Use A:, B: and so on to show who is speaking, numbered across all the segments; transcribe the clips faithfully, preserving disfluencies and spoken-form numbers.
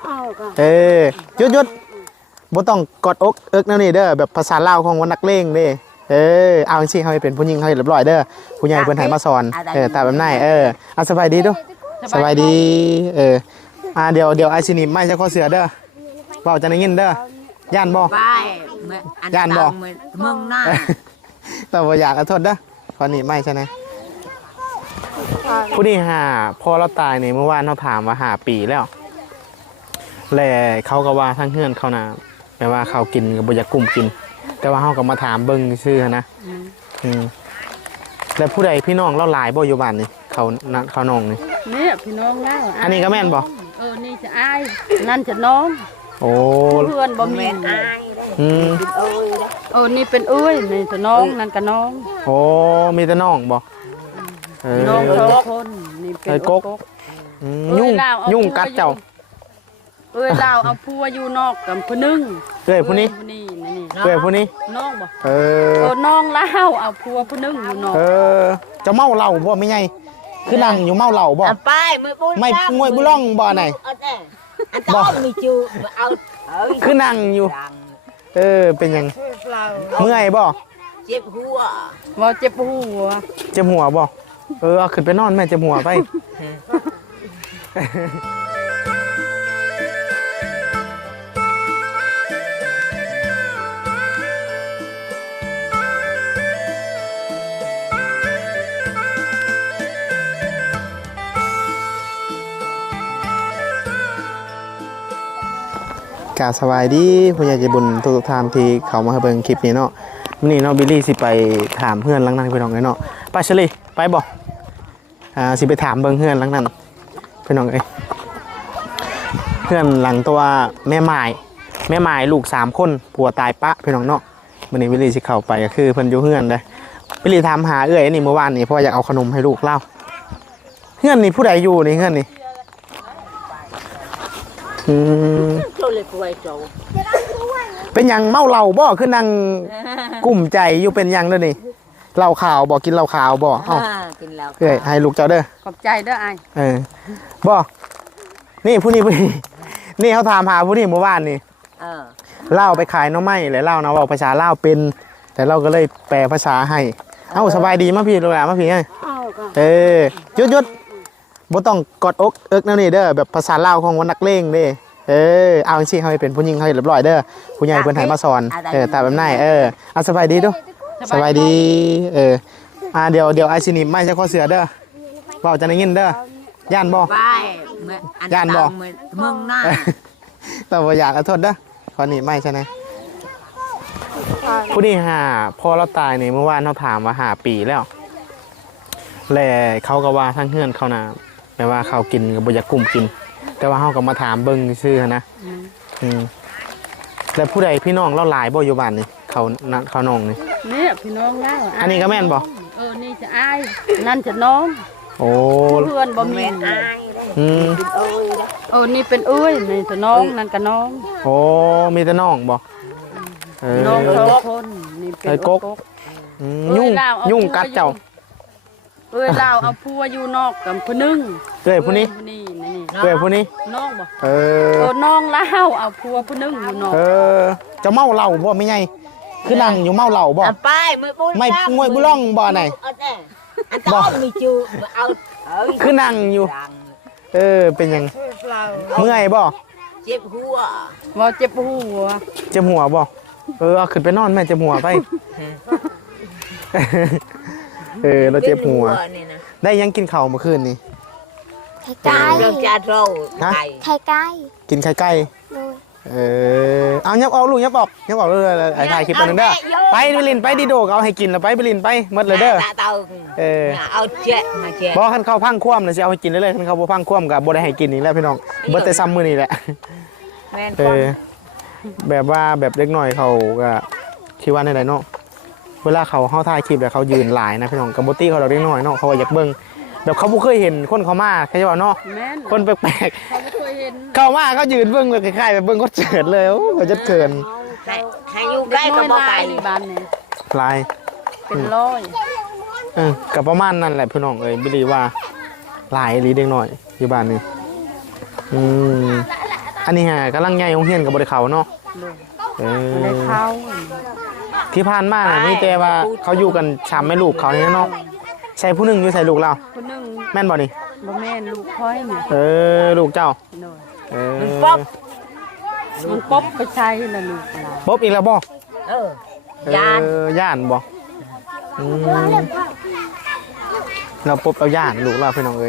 A: เออหยุดหยุดบ่ต้องกอดอกเอิกแนวนี้เด้อแบบภาษาลาวของวันนักเลงเด้เออเอาจังซี่เฮาเป็นผู้หญิงเฮาเรียบร้อยเด้อผู้ใหญ่เพิ่นให้มาสอนเออตามแบบนั้นเออเอาสบายดีดูสบายดีเอออ่าเดี๋ยวเดี๋ยวไอ้สิหนีบไม้จะข้อเสือเด้อเว้าจะได้ยินเด้อย่านบ่ย่านบ่
B: มึงน่ะ
A: แต่บ่อยากขอโทษเด้อขอหนีบไม้ใช่ไหมผู้นี้หาพ่อเราตายในเมื่อวานเขาถามว่าหาปีแล้วแหล่เขาก็ว่าทั้งเฮือนเขานะแปลว่าเขากินกับบอยากกุ้มกินแต่ว่าเขาก็มาถามเบิ้งชื่อนะอืมแล้วผู้ใดพี่น้องเราหลายบ่อยู่บ้านนี่เขานั่นเขาน้องนี่
C: เนี่ยพี่น้องแล้ว
A: อันนี้ก็แม่นบ่
C: เออนี่จะอายนั่นจะน้อง
A: โอ้
C: เพื่อนบ่มีอาย
A: อืม
C: เออนี่เป็นเอ้ยนี่จะน้องนั่นก็น้อง
A: โอ้มีแต่น้องบ่
C: น้องสองคนนี่เป็นกก
A: ยุ่งยุ่งกัดเจ้า
C: เอ้ยดาวเอาผัวอยู่นอกกับผู้นึง
A: เอ้ยผู้นี้เอ้ยผู้นี้
C: น้องบ่
A: เอ
C: อเออน้องเล่าเอาผัวผู้นึงอยู่นอก
A: เออจะเมาเหล้าบ่ไม่ไงคือนั่งอยู่เมาเหล้าบ่
B: ไปไม่
A: มวยบุล่องบ่ไหน
B: บ่มีจูเอา
A: คือนั่งอยู่เออเป็นยังเมื่อยบ่
B: เจ็บหัว
C: บ่เจ็บหัว
A: เจ็บหัวบ่เออเอาขึ้นไปนอนแม่เจ็บหัวไปกาสบายดีผู้ใหญ่ใจบุญทุกๆท่านที่เขามาเบิ่งคลิปนี้เนาะวันนี้เนาะบิลลี่สิไปถามเพื่อนหลังนั้นไปน้องเนาะไปเฉลี่ยไปบ่อ่าสิไปถามเบิ่งเพื่อนหลังนั้นไปน้องเอ้ยเพื่อนหลังตัวแม่หมายแม่หมายลูกสามคนผัวตายปะไปน้องเนาะวันนี้บิลลี่สิเข้าไปก็คือเพิ่นอยู่เพื่อนเลยบิลลี่ถามหาเอื้อยนี่เมื่อวานนี่เพราะอยากเอาขนมให้ลูกเล่าเพื่อนนี่ผู้ใดอยู่นี่เพื่อนนี่อืมเป็นยังเมาเหล้าบ่คือนั่งกลุ่มใจอยู่เป็นยังเด้อนี่เหล้าขาวบ่กินเหล้าขาวบ่เอ้า
B: กินแล้ว
A: เอ้ยให้ลูกเจ้าเด้อ
C: ขอบใจเด้อไอ้
A: เออบ่นี่ผู้นี้ผู้นี้นี่เขาถามหาผู้นี้เมื่อวานนี่เออเล่าไปขายน้องไม้แล้วเล่านะว่าภาษาเล่าเป็นแต่เราก็เลยแปลภาษาให้เอ้าสบายดีมั้ยพี่ลูกหลานมั้ยพี่เออหยุดๆบ่ต้องกอดอกเอิกแนวนี้เด้อแบบภาษาลาวของวันนักเลงเด้เออเอาจังซี่เฮาเป็นผู้หญิงเฮาเรียบร้อยเด้อผู้ใหญ่เพิ่นให้มาสอนเออตามแบบนั้นเออเอาสบายดีดูสบายดีเอออ่าเดี๋ยวเดี๋ยวไอ้สิหนีบไม้จะข้อเสือเด้อเว้าจะได้ยินเด้อย่านบ่ย่านบ่
B: มึงน่ะ
A: แต่บ่อยากขอโทษเด้อขอหนีบไม้ใช่ไหมผู้นี้หาพ่อเราตายในเมื่อวานเขาถามว่าหาปีแล้วแหล่เขาก็ว่าทั้งเฮือนเขานะแปลว่าเขากินกับบอยากกุ้มกินแต่ว่าเขาก็มาถามเบิ้งชื่อนะอืมแล้วผู้ใดพี่น้องเราหลายบ่อยู่บ้านนี่เขานั่นเขาน้องนี่
C: เนี่ยพี่น้องแล้ว
A: อันนี้ก็แม่นบ่
C: เออนี่จะอายนั่นจะน้อง
A: โอ้
C: เพื่อนบ่มีอาย
A: อืม
C: เออนี่เป็นเอ้ยนี่จะน้องนั่นก็น้อง
A: โอ้มีแต่น้องบ่
C: น้องสองคนนี่เป็นกก
A: ยุ่งยุ่งกัดเจ้า
C: เอ้ยดาวเอาผัวอยู่นอกกับผู้นึง
A: เอ้ยผู้นี้เอ้ยผู้นี้
C: น้องบ่
A: เออ
C: เออน้องเล่าเอาผัวผู้นึงอยู่นอก
A: เออจะเมาเหล้าบ่ไม่ไงคือนั่งอยู่เมาเหล้าบ่
B: ไป
A: ไม่มวยบุล่องบ่ไหน
B: บ่มีจูเอา
A: คือนั่งอยู่เออเป็นยังเมื่อยบ่
B: เจ็บหัว
C: บ่เจ็บหัว
A: เจ็บหัวบ่เออเอาขึ้นไปนอนแม่เจ็บหัวไปเออเราเจ็บหัวได้ยังกินข้าวเมื่อคืนนี่
B: ไข่ไก่เรื่องจาโร่
D: ไข่ไก่
A: กินไข่ไก่เออเอายับเอาลูกยับออกยับออกเลยไอ้ถ่ายคลิปนึงเด้อไปไปลินไปดิโดเอาให้กินแล้วไปไปลินไปหมดเลยเด้อเออ
B: เอาเจ๊มาเจ๊
A: บอกขันเข้าพังคว่ำเลยจะเอาให้กินเลยขันเข้าพังคว่ำกับโบได้ให้กินนี่แหละพี่น้องเบิร์ตแต่ซ้ำมือนี่แหละเออแบบว่าแบบเล็กหน่อยเขาก็ที่ว่าในไหนเนาะเวลาเขาเข้าถ่ายคลิปแต่เขายืนหลายนะพี่น้องกับโบตี้เขาเราเล็กหน่อยเนาะเขาอยากเบิ้งแบบเขาไม่เคยเห็นคนเขามาใครจะว่าเนาะคนแปลกๆเขามาเขายืนเบิ้งเลยคล้ายๆแบบเบิ้งก็เจิดเลยโอ้เขาจะเกิน
B: ใครอยู่ใกล้กับบ่ไก่
C: บ้านเนี่ย
A: ลาย
C: เป็นร้อย
A: เออกับประมาณนั่นแหละพี่น้องเอ้ยบิลีว่าลายลีเด็กหน่อยอยู่บ้านนี่อืมอันนี้ฮะกำลังใหญ่โรงเรียนกับบริเขาเนาะ
C: เลย
A: เอ
C: บ่ได้
A: อ
C: เข้า
A: ที่ผ่านมาน่ะมีแต่ว่าเขาอยู่กันสามแม่ลูกเขาเนี่ยเนาะใช่ผู้หนึงอยู่ใส่ลูกเรา
C: คนหนึง
A: แม่นบ่นี่
C: บ่แม่นลูกค่อยนี่
A: เออลูกเจ้า
C: โดย
A: เออ
B: ป๊อบ
C: มันป๊บไปใช้ละลูกเรา
A: บ๊อบอีกแล้วบ่
B: เออยาน
A: เออย่านบ่อืมเราปุ๊บเราย่านลูกเราพี่น้องเอ้ย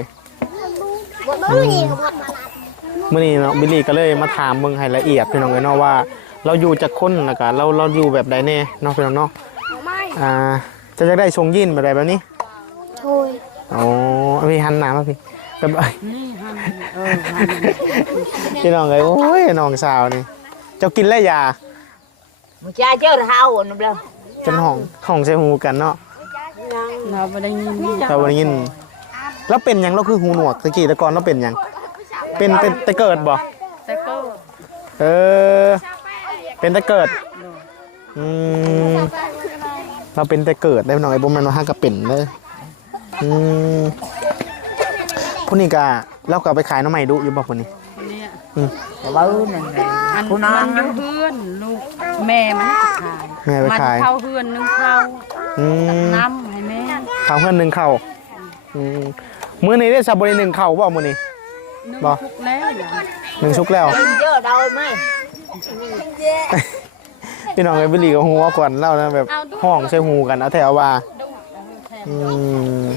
A: มื้อนี้เนาะบิลลี่ก็เลยมาถามมึงให้ละเอียดพี่น้องเอ้ยเนาะว่า เราอยู่จากคนแล้วก็เราเราอยู่แบบใดแน่เนาะพี่น้องเนาะอ่าจะจะได้ทรงยินแบบใดแบบนี้
D: ช่วย
A: อ๋อพี่หันหน้ามาพี่แบบ
C: นี่หันเออหัน
A: พี่น้องเอ้ยโอ้ยน้องสาวนี่เจ้ากินแล้วยา
B: มึงจะเจอเท้าอันนั้นแล้ว
A: จนห้องห้องใส่หูกันเนาะ
C: เราบ่ได้ยิน
A: เราวันนี้ยินแล้วเป็นหยังเราคือหูหนวกตะกี้แต่ก่อนเราเป็นหยังเป็นเป็นแต่เกิดบ่
C: แต่ก็
A: เออเป็นแต่เกิดอืมเราเป็นแต่เกิดได้หน่อยบ่แม่นว่าหากับเป็นเลยอืมผู้นี้ก็เราก็ไปขายหน้ำใหม่ดุอยู่บ่คนนี้
C: คนเนี้ย
A: อืม
B: เบ้านั่นไง
C: อัน
B: ผู้
C: มั
B: น้อง
C: นอยู่เฮือนลูกแม่มันจะขาย
A: แม่ไปขาย
C: มันเข้าเฮือนนึงเข้า
A: อื
C: ตัด
A: ม
C: น้ำให้แม่
A: ข้าวเพื่อนหนึ่งข้าวอืมมื้อนี้ได้สับบริหนึ่งข้าวบ่มื้อนี้
C: นึ่ง
A: บ่
C: ทุกแล้วอย่าง
A: หนึ่งชุกแล้ว
B: เจอเดาไหม
A: พี่น้องไอ้บิลลี่ก็หัวก่อนเล่านะแบบห้องใส่หูกันเอาแถวว่าอืม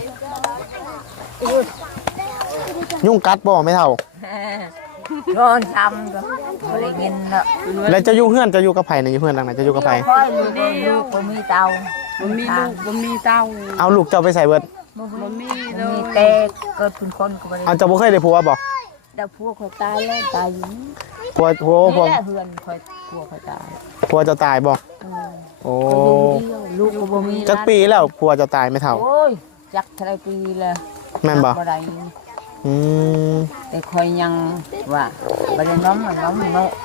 A: ยุ่งกัดบ่ไม่เท่า
B: ร้อนช้ำก็ไม่ได้ยินละ
A: แล้วจะอยู่เฮือนจะอยู่กับไผเนี่ยอยู่เฮือนหลังไหนจะอยู่กับไผ
B: ค่อยลูกลูกก็มีเตา
C: บ่มีลูกบ่มีเต้า
A: เอาลูกเจ้าไปใส่เบิด
C: บ่มีเล
B: มี
C: ย
B: เตกเกิดเป็นคนก็ไม่ได้
A: เอาเจ้าบ่เคยได้ผัวบ่
B: แต่พวกเขาตายแล้วตายอยู่นี่
A: ผัวผัวผัว
B: นี่แหละเฮือนคอยพวกเขาตาย
A: ผัวเจะตายบ่
B: เออ
A: โอ้
B: อยู่เดียวลูกก็บ่มี
A: จักปีแล้วผัวเจะตายไม่เท่า
B: โอ้ยจักเท่าไรปีเลย
A: แม่นบ่
B: ได้
A: อืม
B: แต่คอยยังว่าบ่ได้น้อมมันน้อมเนาะ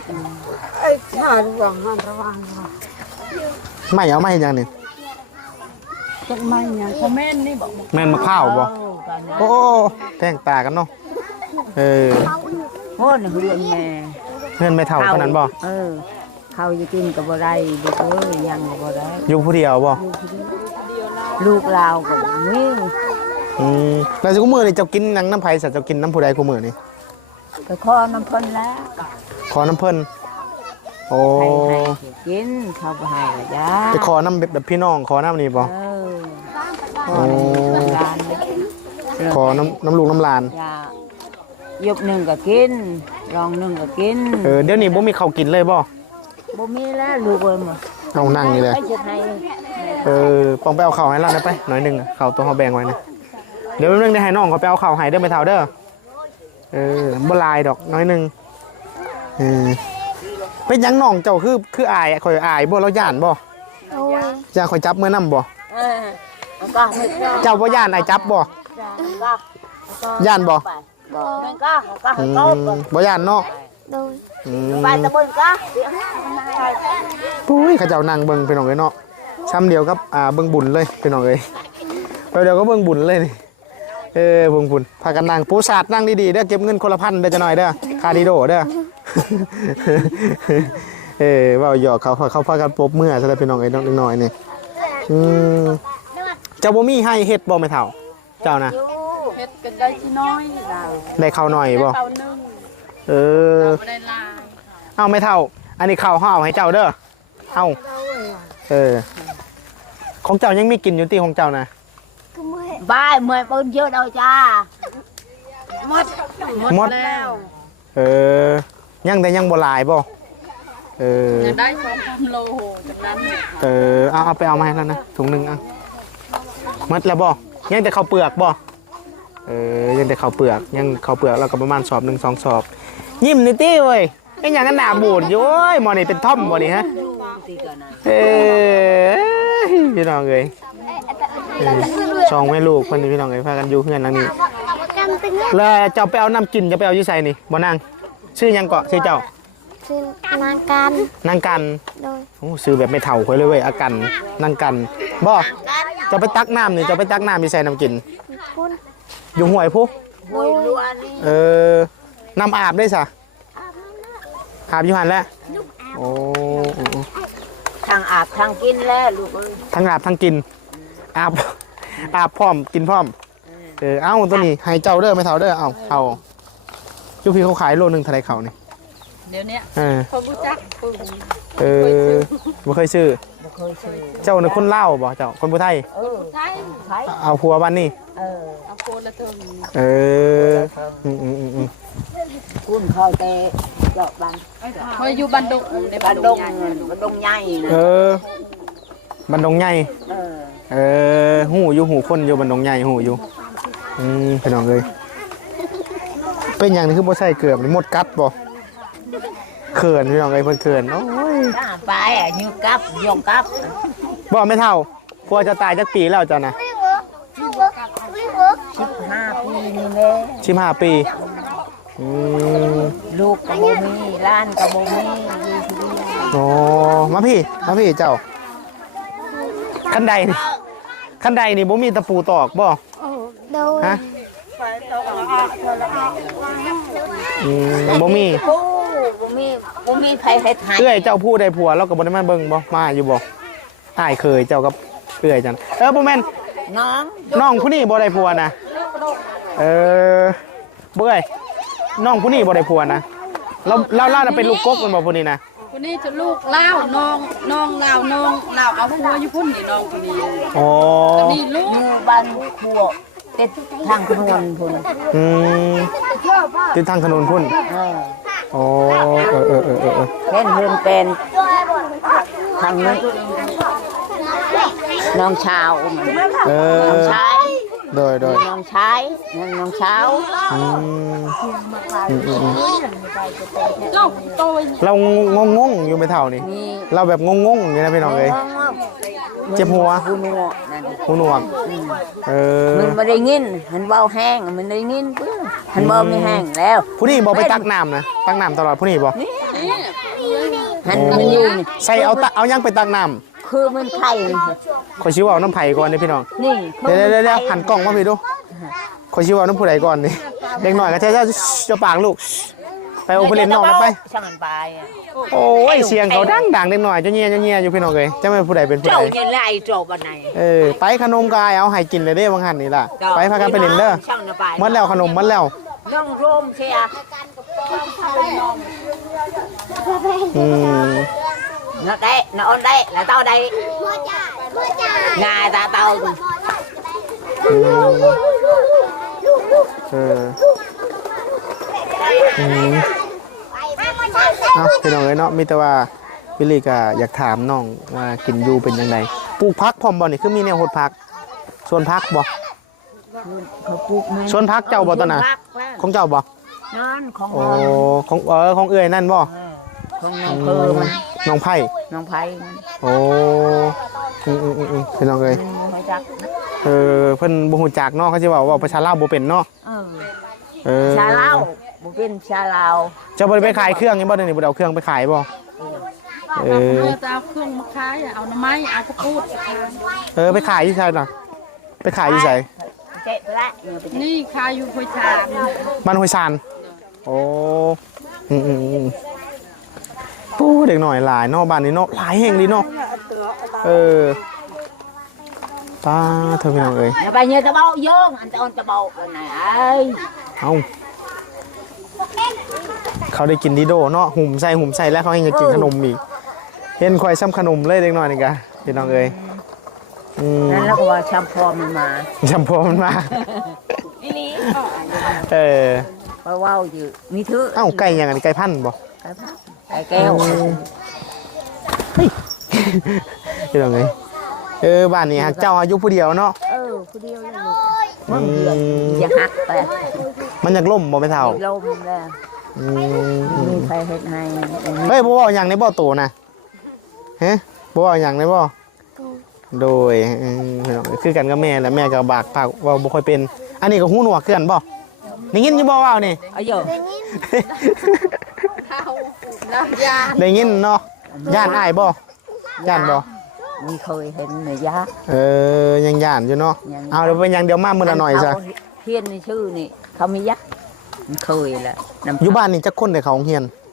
A: ไม่เอาไม่เฮ็ดหยังนี่
C: จักไม่หยังพ่อแม่นนี่บอก
A: แม่นมะพร้าวบ่
B: กันนะ
A: โอ้แท่งตากันเนาะเออ
B: โอ้ยเฮือนแม่
A: เฮือนไม่เท่าเท่านั้นบ่
B: เออเขาจะกินก็บ่ได้ลูกเอ้ยยังก็บ่ได้
A: อยู่ผู้เดียวบ่
B: ลูกลาวก็มี
A: อืมแล้วสิกูมื้อนี่เจ้ากินหนังน้ำไผสัตว์เจ้ากินน้ำผู้ใดกูมื้อนี่
B: ไปขอน้ำเพิ่นแล้ว
A: ขอน้ำเพิ่นโอ้
B: ให้ให้กินเขาบ่ให้ละจ้า
A: ไปขอน้ำแบบแบบพี่น้องขอน้ำนี่บ่
B: เออ
A: โอ้
B: ลาน
A: ขอน้ำน้ำลูกน้ำลาน
B: ยาหยบหนึ่งก็กินรองหนึ่งก็กิน
A: เออเดี๋ยวนี้บ่มีข้าวกินเลยบ่
B: บ่มีแล้วลูกเอ้ยหมด
A: เอานั่งนี่เลย
B: ไปเฮ็ดให้
A: เออปองไปเอาข้าวให้เราได้ไปหน่อยหนึงอะข้าวตัวเฮาแบ่งไว้นะเดี๋ยวแป๊บนึงได้ให้น้องเขาไปเอาข้าวให้เด้อไม่เท่าเด้อเออบ่หลายดอกน้อยหนึงเออเป็นหยังน้องเจ้าคือคืออายข่อยอายบ่เราย่านบ่
D: โอ้ย
A: ย่านข่อยจับมือนำบ่
B: เออมันก็ไม่ก็
A: เจ้าบ่ย่านอายจับบ่
B: มันก็
A: ย่านบ่
D: บอ
B: มันก็ก็
A: อื
B: ให้
A: ม
B: โต
A: บ่ย่านเนาะ
D: โดย
A: อืม
B: ไปตะบนก็
A: ปุ้ยเขาเจ้านั่งเบิ่งพี่น้องเอ้ยเนาะซ้ำเดียวกับอ่าเบิ่งบุญเลยพี่น้องเอ้ยเดี๋ยวก็เบิ่งบุญเลยนี่เออเบิ่งบุญพากันนั่งปูสาดนั่งดีๆเด้อเก็บเงินคนละพันเด้อจะหน่อยเด้อคาดิโดเด้อ เออเว่าหยอกเขาเขาพากันปบเมื่อซะแล้วพี่น้องเอ้ยน้องน้อยนี่อืมเจ้าบ่มีให้เฮ็ดบ่แม่เฒ่าเจ้านะ
C: เฮ็ดกันได้ที่น้อยดาว
A: ได้ข้าวหน่อยบ่
C: เต้านึง
A: เออ
C: บ่ได้ลาย
A: เอาแม่เฒ่า อันนี้ข้าวห่อให้เจ้าเด้อเอาเออของเจ้ายังมีกินอยู่ที่ของเจ้านะ
B: บายเมื่อยปืนเยอะเดาจ้า
C: หมด
A: หมด
C: แล้ว
A: เออ ยังแต่ยังบ่หลายบ่เออ
C: ยังได้สองสามโลจากนั้น
A: เออเอาเอาไปเอามาให้แล้วนะถุงหนึงอ่ะหมดแล้วบ่ยังแต่ข้าวเปลือกบ่เออยังแต่ข้าวเปลือกยังข้าวเปลือกแล้วก็ประมาณสอบหนึ่งสองสอบ ยิ้มนิดตี้เว้ยเป็นหยังกันหน้าบูดอยู่โอ้ยหมอนี่เป็นท่อมบ่นี่ฮะเออพี่น้องเอ้ยเออสองแม่ลูกเพิ่นนี่พี่น้องเอ้ยพากันอยู่เฮือนหลังนี้
D: กันตึง
A: แล้วเจ้าไปเอาน้ำกินจะไปเอาอยู่ไสนี่บ่นางชื่อหยังเกาะชื่อเจ้า
D: คือนางกัน
A: นางกัน
D: โดย
A: โอ้ซื้อแบบไม่เท่าค่อยเลยเว้ยอากันนางกันบ่จะไปตักน้ำนี่จะไปตักน้ำมีใส่น้ำกิน
D: คุณ
A: อยู่ห้วยพุ
B: โวยรัวนี่
A: เออน้ำอาบได้ซะอาบอยู่หันแล้วโอ้โอ้
B: ทางอาบทางกินแล้วลูกเอ้ย
A: ทั้งอาบทั้งกินอาบอาบพร้อมกินพร้อมเออเอ้าตัวนี้ให้เจ้าเด้อไม่เท่าเด้อเอ้าเอายูพี่เขาขายโลนึงเท่าไรเขานี่
C: เดี๋ยวนี้
A: เออ
C: คนรู้จัก
A: เออบ่เคยซื้อ
B: บ่เคยซื้อ
A: เจ้าเนี่ยคนลาวบ่เจ้าคนผู้ไทย
B: เออ
C: ใช่
B: ใช่
A: เอาผัวบ้านนี่
B: เออ
C: เอาโคนละเทิง
A: เอออืมอืมอืมอืม
B: คุณเข้าแต่เจาะบัน
C: คอยอยู่บันดงใน
B: บั
C: บั
B: น
C: น
B: ด
C: ด
B: ง
C: ง
B: บันดงใหญ่
A: เออบันดงใหญ่
B: เออ
A: เออหูอยู่หูคนอยู่บันดงใหญ่หูอยู่อืมพี่น้องเลยเป็นอย่างนี้คือบ่ใส่เกลือนี่หมดกัดบ่เขินพี่น้องเลยเพิ่นเขินโอ้ย
B: ถ้าไปอ่ะยูกับยงกับ
A: บ่ไม่เท่าพวจะตายจักปีแล้วเจ้านะ
B: สิบห้าปีนี่แหละ
A: สิบห้าปีอืม
B: ลูกกับโบมีล้านกับโบมีอยู่ที่นี่
A: โอ้มาพี่มาพี่เจ้าขั้นใดนี่ขั้นใดนี่บ่มีตะปูตอกบ่
D: โดย
A: ฮะอืมบ่มี
B: โอ้โบมีโบมีใครเฮ็ดให้
A: เอื้อยเจ้าผู้ใดผัวเราก็บ่ได้มาเบิ่งบ่มาอยู่บ่อ้ายเคยเจ้ากับเอื้อยจังเออบ่แม่น
B: น้อง
A: น้องผู้นี้บ่ได้ผัวนะเออเบื่อยน้องผู้นี้บ่ได้ผัวนะเราเราเราน่ะเป็นลูกกกมันบ่ผู้นี้นะ
C: คนนี้จะลูกเล่าน้องน้องเล่าน้องเล่าเอาหัวอยู่พุ่นนี่น้องคนนี้
A: อ๋อ
C: นี่ลูก
B: อยู่บ้านบัวติดทางขนวนพุ่น
A: อืมติดทางถนนพุ่น
B: เออ
A: อ๋อเออเออเออเออ
B: เห็นเฮือนเป็นทางนี้น้องชาวมัน
A: เอ
B: น้อง
A: อ
B: ชาย
A: โดยโดย
B: น้องชายนั่นน้องเช้า
A: อืมอืมอืมอืม
C: เจ้าโตย
A: เรางงงๆอยู่ไม่เท่านี่
B: นี่
A: เราแบบงงงๆอยู่นะพี่น้องเอ้ยเจ็บหัว
B: หูหนวกนั่น
A: หูหนวกเออ
B: มันไม่ได้ยินหันเบาแห้งมันได้ยินเพื่อหันเบาไม่แห้งแล้ว
A: ผู้นี้บ่ไปตักน้ำนะตักน้ำตลอดผู้นี้บ่
B: นี่หันมันอยู่นี่
A: ใส่เอาตะเอายังไปตักน้
B: คือมันไข่
A: ำขอชิวเอาน้ำไผ่ก่อนนี่พี่น้อง
B: นี่
A: เดี๋ยวเดี๋ยวเดี๋ยวหันกล้องมาพี่ดูขอชิวเอาน้ำผู้ใดก่อนนี่เด็กหน่อยก็ใช่เจ้าจะปากลูกไปโอเปเรนนอกแล้วไป
B: ช่างมันไปอะ
A: โอ้ยเสียงเขาดังดังเด็กหน่อยเจ้าเงี้ยเจ้าเงี้ยอยู่พี่น้องเลยจะไม่ผู้ใดเป็นผู้
B: เจ้า
A: ใด
B: เนี่ยไล่โจบอันไหน
A: เออไปขนมกายเอาให้กินเลยเด้บางหันนี่ล่ะไปพากันไปเล่นเด้อ
B: ช่างมันไป
A: หมัดแล้วขนมหมัดแล้ว
B: น้องโรมเชีย
A: อืม
B: nó đây nó ôn đây là tao đây ngài ta tao
A: อืมเอออืมเอาพี่น้องเลยเนาะมีแต่ว่าวิลลี่ก็อยากถามน้องว่ากินอยู่เป็นยังไงปลูกพักพร้อมบ่นี่คือมีแนวหดพักส่วนพักบ่
B: เขาปลูกมัน
A: ส่วนพักเจ้าบ่ตอนน่ะของเจ้าบ่
B: นั่นของ
A: โอ้
B: เรา
A: ของเออของเอื้อยนั่นบ่
B: ของน้องเพอมัน
A: น้องไผ่
B: น้องไผ่มัน
A: โอ้อืมอืมอืมอืมพี่น้องเอ้ย
B: มันบ่จัก
A: เออเพิ่นบ่ฮู้จักเนาะเขาสิว่าว่าภาษาลาวบ่เป็นเนาะ
B: เออ
A: เออ
B: ชาลาวบ่เป็นชาลาว
A: เจ้าบ่ได้ไปขายเครื่องนี่บ่เดี๋ยวนี้บ่ได้เอาเครื่องไปขายบ่เออ
C: เพื่อจะเอาเครื่องมาขายเอาหน่อไม้เอากระปุก
A: เออไปขายอยู่ไสน่ะไปขายอยู่ไส
B: เจ็บละเนี่ยเป็น
C: นี่ขายอยู่ห้วยชาน
A: บ้านห้วยซานโอ้อืมอืมอืมปู้เด็กหน่อยหลายเนาะบ้านนี้เนาะหลายแห่งดีเนาะเออป้าเธอพี่น้องเอ้ย
B: อย่าไปเนี่ยตะเบาโยงอันตะอนตะเบาอันไหนเอ้ย
A: เอ้าเขาได้กินดีโดเนาะหุ่มใส่หุ่มใส่แล้วเขาให้กินขนมอีกเห็นควายซ้ำขนมเลยเด็กหน่อยนี่กะพี่น้องเอ้ยอืม
B: นั่นแล้วก็ว่าชัมพอมันมา
A: จำพอมันมาเออ
B: เพราะว่าอยู่มีถือ
A: เอ้าไก่ยังไงไก่พันธุ์บ่
B: ไก่แก้ว
A: พี่น้องเอ้ยเออบ้านนี้ฮักเจ้าอายุผู้เดียวเนาะ
B: เออผู้เดียวเลยลูกมึงเดือดอย่าหักไป
A: มันอยากล่มบ่ไม่เท่า
B: ลมแล้ว
A: อืม
B: มีใครเฮ็ดให้
A: เฮ้ยบ่เว้าหยังในบ่โตนะฮะบ่เว้าหยังในบ่โดยอืมพี่น้องคือกันกับแม่แหละแม่ก็บากปากเว้าบ่ค่อยเป็น อันนี้ก็หูหนวกคือกันบ่ได้ยินอยู่บ่เว้านี่
B: เอาอยู่
C: ข้าวน้ำยา
A: ได้ยินเนาะย่านอ้ายบ่ย่านบ่
B: มีเคยเห็นเนื้อยา
A: เออยังย่านอยู่เนาะเอาเดี๋ยวเป็นหยังเดี๋ยวมามื้อละหน่อยซะ
B: เฮียนในชื่อนี่เขามียักษ์มันเคยแหละน้ำ
A: อยู่บ้านนี่จักคนได้เข้าโรงเรียน
B: ฮ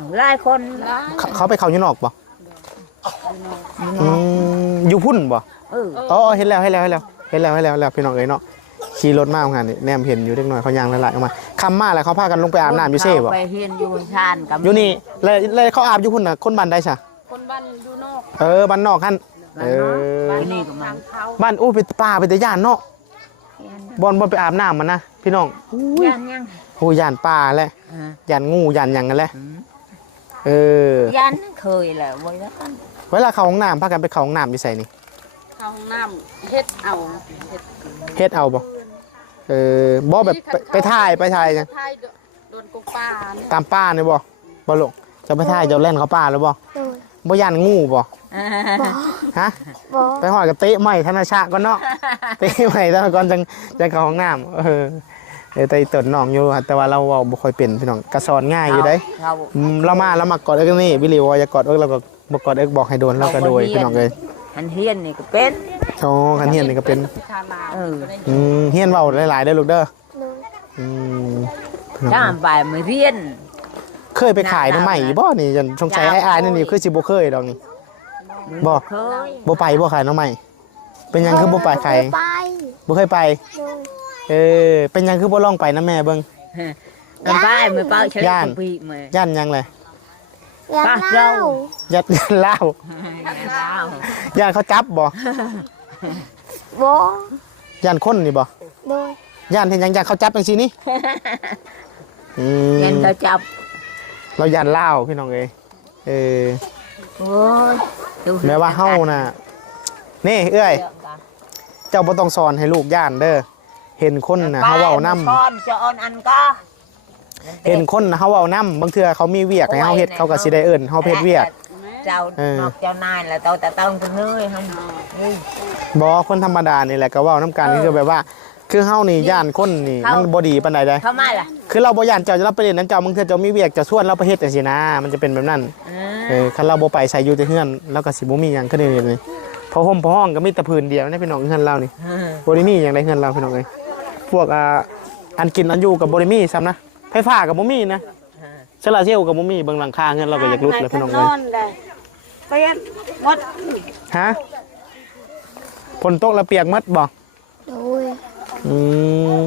B: หลายคน
A: เขาเขาไปเขาอยู่นอกบ่อืมอยู่พุ่นบ่
B: เออ
A: อ๋อเห็นแล้วเห็นแล้วเห็นแล้วเห็นแล้วเห็นแล้วเห็นแล้วพี่น้องเอ้ยเนาะขี่รถมาเหมือนกันนี่แนมเห็นอยู่เล็กน้อยเขาย่างหลายๆออกมาค่ำมาแล้วเขาพากันลงไปอาบน้ำอยู่เซ่บ่
B: ไปเฮียนอยู่ชานกับ
A: อยู่นี่เลยเลยเขาอาบอยู่พุ่นน่ะคนบ้านใดซะ
C: คนบ้านอยู่นอก
A: เออบ้านนอกหั่นเออ
B: บ้านนี่ก็มัน
C: เขา
A: บ้านอู้ไปป่าไปแต่ย่านเนาะบอนบอนไปอาบน้ำมันนะพี่น้อง
B: ยังยัง
A: โอ้ย่านป่าแหละ
B: อ่า
A: ย่านงูย่านหยังกันแหละเออ
B: ยันเคยแหละไว้แล้ว
A: เวลาเข้าห้องน้ำพากันไปเข้าห้องน้ำอยู่ไสนี่
C: เข้าห้องน้ำเฮ็ดเอาเฮ็ด
A: เฮ็ดเอาบ่เออบ่แบบไปไปถ่ายไปถ่ายจัง
C: ไทยโดนกบป่าเนี่ย
A: ตามป่านี่บ่บ่ลูกจะไปถ่ายเจ้าเล่นเขาป่าหรือบ่
D: โดย
A: บ่ย่านงูบ่
D: บ่
A: ฮะ
D: บ่
A: ไปหอดกับเตะใหม่ธนชาติก่อนเนาะ เตะใหม่ธนก่อนจังจังเข้าห้องน้ำเออเออแต่อีเตินน้องอยู่แต่ว่าเราเว้าบ่ค่อยเป็นพี่น้องกระสอนง่ายอยู่เด้
B: เขา
A: อืมเรามาเรามากอดเอิกนี่วิลีว่าอย่ากอดเอิกเราก็บ่กอดเอิกบอกให้โดนเราก็โดยพี่น้องเอ้ย
B: หันเฮียนนี่ก็เป็น
A: โอ้คันเฮียนนี่ก็เป็น
C: ชาลาว
B: เออ
A: อืมเฮียนเว้าหลายๆเด้อลูกเด้อ
D: โดย
A: อืมพี่น้อง
B: จ้ามไปมาเรียน
A: เคยไปขายหน้ำใหม่บ่นี่จนสงสัยไอ้อายนั่นนี่คือสิบ่เคยดอกนี่บ่
B: เคย
A: บ่ไปบ่ขายหน้ำใหม่เป็นหยังคือบ่ไปขาย
D: ไป
A: บ่เคยไป
D: โดย
A: เออเป็นหยังคือบ่ลองไปนะแม่เบิ่ง
B: มันไปมือเป้าเฉลย
A: ย่าน
B: ปีมือ
A: ย่านหยังเลย
D: อยาก
B: ป้า
D: เล่า
B: เจ้า
A: ย่านย่านลาว
B: ดาว
A: ย่านเขาจับบ่
D: บ่
A: ย่านคนนี่บ่
D: โดย
A: ย่านเห็นหยังย่านเขาจับจังซี่นี่อืม
B: เงินเขาจับ
A: เราย่านลาวพี่น้องเอ้ยเออ
B: โอ้ยดู
A: แม้ว่าเฮาน่ะนี่เอ้ยเจ้าบ่ต้องสอนให้ลูกย่านเด้อเห็นคนน่ะเฮาเว้านำ
B: ก้อนจะออนอันก็
A: เห็นคนน่ะเฮาเว้านำบางเทื่อเขามีเวียกให้เฮาเฮ็ดเขาก็สิได้เอิ้นเฮาไปเฮ็ดเวียก
B: เจ้า
A: เออ
B: นอกเจ้านายแล้วเจ้าแต่ต้องเป็นเนื้อให้นี่
A: บ่คนธรรมดานี่แหละก็เว้านํกันคือแบบว่า คือเฮานี่ย่านคนนี่มันบ่ดีปานใดเด้
B: เข้ามาล่ะ
A: คือเราบ่ย่านเจ้าจะรับไปเล่นนั้นเจ้าบางเทื่อเจ้ามีเวียกจะชวนเราไปเฮ็ดจังซี่นะมันจะเป็นแบบนั้น
B: เอ
A: เอ
B: อ
A: อคันเราบ่ไปใส่อยู่แต่เฮือนแล้วก็สิบ่มีหยังคือนี่นี่พอห่มพอห้องก็มีแต่พื้นเดียวนะพี่น้องเฮือนเรานี่
B: เออ
A: บ่ได้มีหยังในเฮือนเราพี่น้องเอ้ยพวกอ่าอันกินอันอยู่ก็บ่ได้มีซ้ำนะไฟฟ้าก็บ่มีนะโซลาร์เซลล์ก็บ่มีเบิ่งหลังคาเฮือนเราก็อยากลุกแล้วพี่น้องเอ้ย
C: เปลี่ยนหมด
A: ฮะฝนตกแล้วเปียกหมดบ่
D: โดย
A: อืม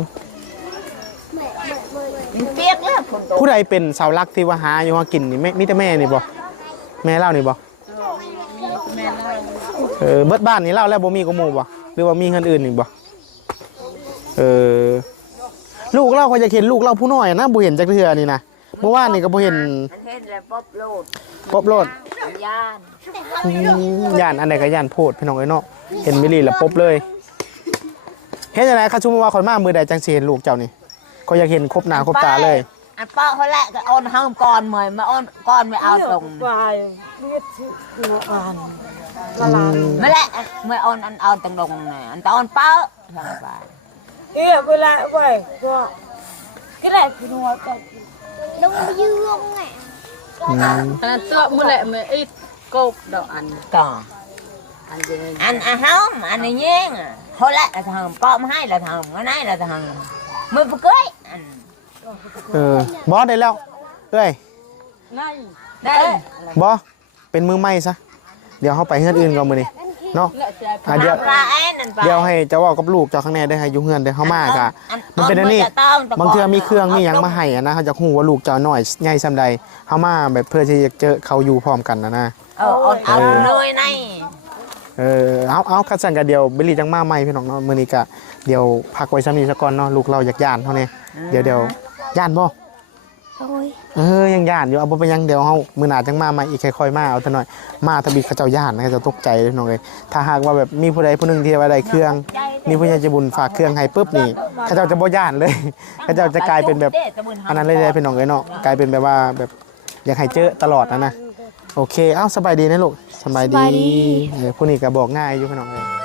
B: เปียกแล้วฝนตก
A: ผู้ใดเป็นเสาหลักที่ว่าหาอยู่หากินนี่แม่มีแต่แม่นี่บ่แม่เล่านี่บ่
C: มีแม่แล้ว
A: เออเบิดบ้านนี่เล่าแล้วบ่มีก็หมู่บ่หรือว่ามีเงินอื่นอีกบ่เออลูกเราเขาจะเห็นลูกเราผู้น้อยนะบ่เห็นจักเทื่อนี่นะเมื่อวานนี่ก็บ่เห็น
B: อันเห็นแล้วป๊อบโลด
A: ปบโลด
B: ย่าน
A: อืมย่านอันใดก็ย่านโพดพี่น้องเอ้ยเนาะเห็นมิลีแล้วปบเลยเฮ็ดจังได๋คะชุมว่าคนมามื้อใดจังสิเห็นลูกเจ้านี่เขาอยากเห็นครบหน้าครบตาเลย
B: อันป้าเขาแหละก็โอนห้องก่อนเหมยมาโอนก่อนไม่เอาตรง
C: ไปเรียกชื่อหนูอ่าน
B: ไม่แหละไม่โอนอันเอาตรงลงน่ะอันตอนเป้าทางไป
C: เอ๊ะเวลาไปก็ก็แหละคือหัวก็
D: ลงไปยืงไง
A: อืม
C: อันนั้นตัวมื้อแหละมื้ออีกกบดอกอัน
B: ก่อน
C: อันเดียว
B: อันอันห้องอันนี้ยิงเขาแหละทางป้อมให้ละทางก็ได้ละทางมือปกยอัน
A: เออบอสได้แล้วเอ้ย
C: นั่น
B: ได้
A: บอสเป็นมือใหม่ซะเดี๋ยวเฮาไปเฮือนอื่นก่อนมื้อนี้เนาะ
C: แหละใจ
A: อ่ะเดี๋ยว
B: ปลาแอนนั่นไป
A: เดี๋ยวให้เจ้าเว้ากับลูกเจ้าข้างในได้ให้อยู่เฮือนได้เฮามากะมันเป็นอันนี้บางเทื่อมีเครื่องมีหยังมาให้อะนะเขาจะฮู้ว่าลูกเจ้าน้อยใหญ่ซำใดเฮามาแบบเพื่อที่จะเจอเขาอยู่พร้อมกันนะนะ
B: เออเอาเอาเลยใน
A: เออเอาเอาคัดสั่นกันเดียวเบลลี่จังมาใหม่พี่น้องเนาะมื้อนี้ก็เดี๋ยวพักไว้ซ้ำนี้ซะก่อนเนาะลูกเราอยากย่านเท่านี้เดี๋ยวเดี๋ยวย่านบ่
D: โดย
A: เออยังย่านอยู่เอาบ่ไปยังเดี๋ยวเฮามื้อหน้าจังมาใหม่อีกค่อยๆมาเอาแต่น้อยมาถ้าบีเขาเจ้าย่านนะเขาเจ้าตกใจเลยพี่น้องเอ้ยถ้าหากว่าแบบมีผู้ใดผู้หนึงที่ว่าได้เครื่องมีผู้ใหญ่ใจบุญฝากเครื่องให้ปุ๊บนี่เขาเจ้าจะบ่ย่านเลยเขาเจ้าจะกลายเป็นแบบอันนั้นเลยๆพี่น้องเอ้ยเนาะกลายเป็นแบบว่าแบบอยากให้เจอตลอดนะนะโอเคเอ้าสบายดีนะลูกสบายดีเออผู้นี้ก็บอกง่ายอยู่พี่น้องเอ้ย